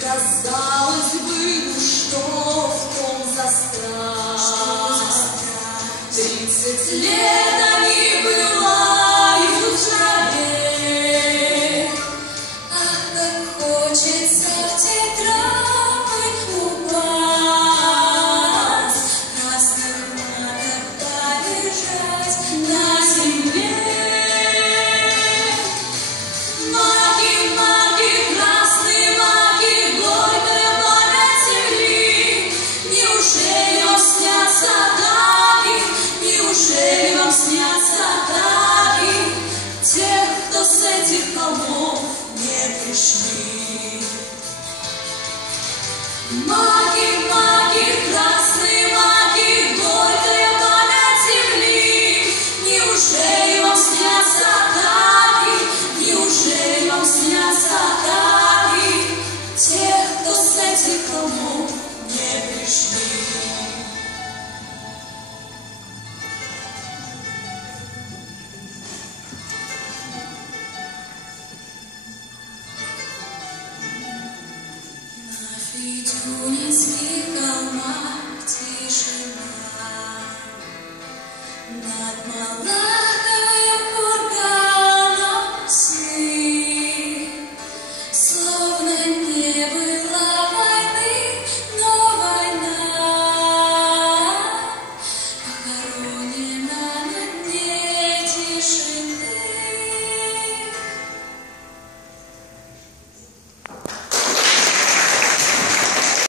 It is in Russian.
Казалось бы, ну что в том за страх? 30 лет они пылают в траве. Ах, как хочется в те травы упасть, в красных матах полежать на земле. Маги, маги, красные маги, горькая память земли. Неужели вам снятся таки, неужели вам снятся таки тех, кто с этих холмов не пришли? Маги, маги, красные маги, горькая память земли. Неужели вам снятся таки, неужели вам снятся таки тех, кто с этих холмов не пришли? На Федюнинских холмах тишина, над Малой